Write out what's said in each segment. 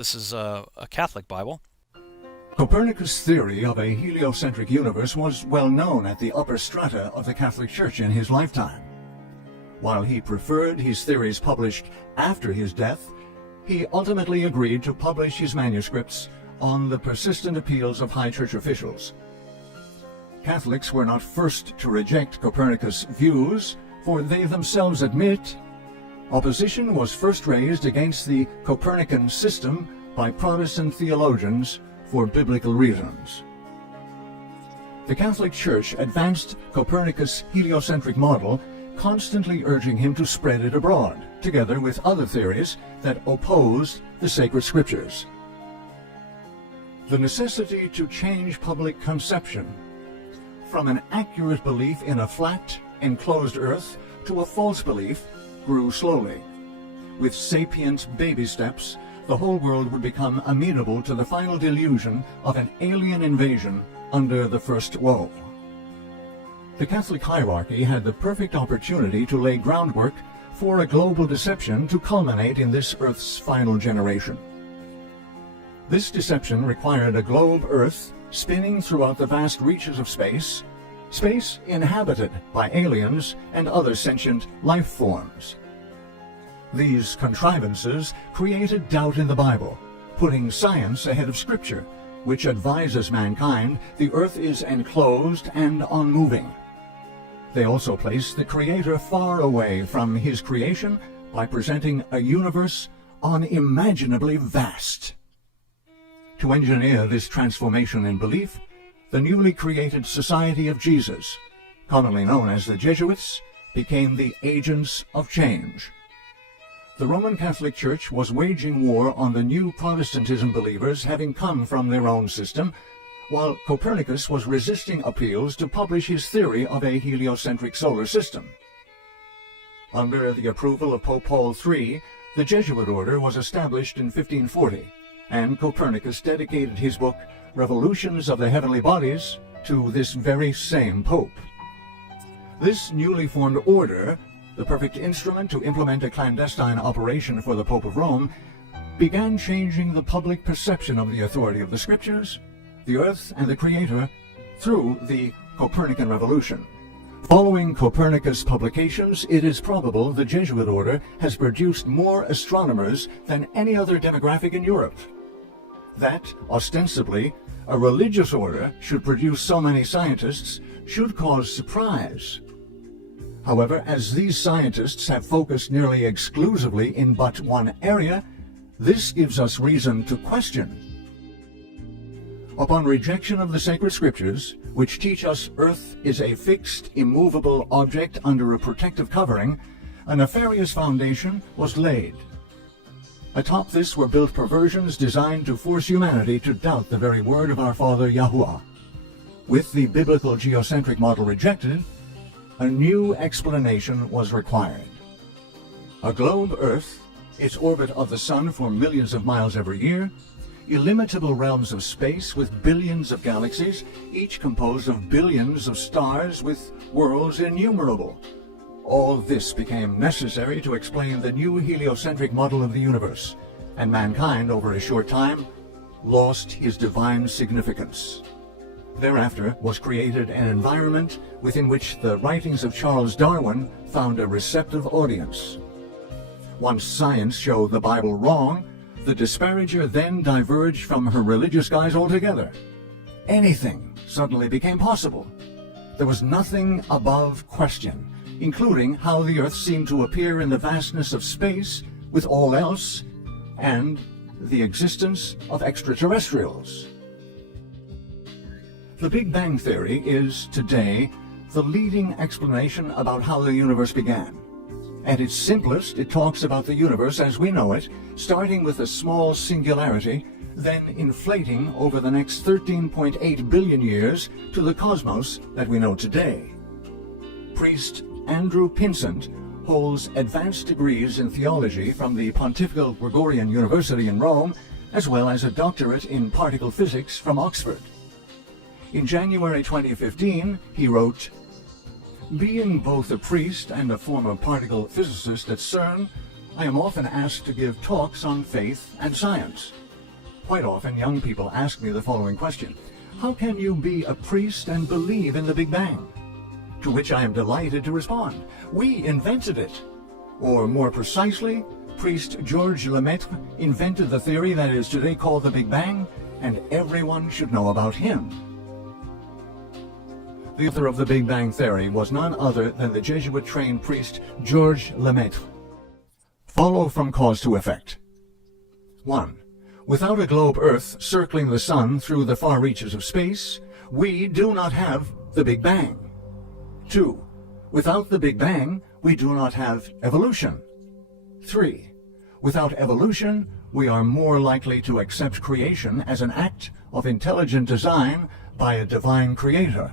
This is a Catholic Bible. Copernicus' theory of a heliocentric universe was well known at the upper strata of the Catholic Church in his lifetime. While he preferred his theories published after his death, he ultimately agreed to publish his manuscripts on the persistent appeals of high church officials. Catholics were not first to reject Copernicus' views, for they themselves admit opposition was first raised against the Copernican system by Protestant theologians for biblical reasons. The Catholic Church advanced Copernicus' heliocentric model, constantly urging him to spread it abroad, together with other theories that opposed the sacred scriptures. The necessity to change public conception from an accurate belief in a flat, enclosed earth to a false belief grew slowly. With sapient baby steps, the whole world would become amenable to the final delusion of an alien invasion under the first woe. The Catholic hierarchy had the perfect opportunity to lay groundwork for a global deception to culminate in this Earth's final generation. This deception required a globe Earth spinning throughout the vast reaches of space, space inhabited by aliens and other sentient life forms. These contrivances created doubt in the Bible, putting science ahead of Scripture, which advises mankind the earth is enclosed and unmoving. They also placed the Creator far away from His creation by presenting a universe unimaginably vast. To engineer this transformation in belief, the newly created Society of Jesus, commonly known as the Jesuits, became the agents of change. The Roman Catholic Church was waging war on the new Protestantism believers having come from their own system, while Copernicus was resisting appeals to publish his theory of a heliocentric solar system. Under the approval of Pope Paul III, the Jesuit order was established in 1540, and Copernicus dedicated his book, Revolutions of the Heavenly Bodies, to this very same Pope. This newly formed order, the perfect instrument to implement a clandestine operation for the Pope of Rome, began changing the public perception of the authority of the Scriptures, the Earth, and the Creator through the Copernican Revolution. Following Copernicus' publications, it is probable the Jesuit order has produced more astronomers than any other demographic in Europe. That, ostensibly, a religious order should produce so many scientists should cause surprise. However, as these scientists have focused nearly exclusively in but one area, this gives us reason to question. Upon rejection of the sacred scriptures, which teach us Earth is a fixed, immovable object under a protective covering, a nefarious foundation was laid. Atop this were built perversions designed to force humanity to doubt the very word of our Father Yahuwah. With the biblical geocentric model rejected, a new explanation was required. A globe Earth, its orbit of the Sun for millions of miles every year, illimitable realms of space with billions of galaxies, each composed of billions of stars with worlds innumerable. All this became necessary to explain the new heliocentric model of the universe, and mankind, over a short time, lost his divine significance. Thereafter was created an environment within which the writings of Charles Darwin found a receptive audience. Once science showed the Bible wrong, the disparager then diverged from her religious guise altogether. Anything suddenly became possible. There was nothing above question, including how the Earth seemed to appear in the vastness of space with all else, and the existence of extraterrestrials. The Big Bang Theory is, today, the leading explanation about how the universe began. At its simplest, it talks about the universe as we know it, starting with a small singularity, then inflating over the next 13.8 billion years to the cosmos that we know today. Priest Andrew Pinsent holds advanced degrees in theology from the Pontifical Gregorian University in Rome, as well as a doctorate in particle physics from Oxford. In January 2015, he wrote, "Being both a priest and a former particle physicist at CERN, I am often asked to give talks on faith and science. Quite often, young people ask me the following question: how can you be a priest and believe in the Big Bang? To which I am delighted to respond: we invented it. Or more precisely, priest Georges Lemaitre invented the theory that is today called the Big Bang, and everyone should know about him. The author of the Big Bang theory was none other than the Jesuit-trained priest Georges Lemaitre. Follow from cause to effect. 1. Without a globe Earth circling the sun through the far reaches of space, we do not have the Big Bang. 2. Without the Big Bang, we do not have evolution. 3. Without evolution, we are more likely to accept creation as an act of intelligent design by a divine creator.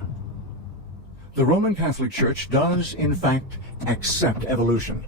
The Roman Catholic Church does, in fact, accept evolution.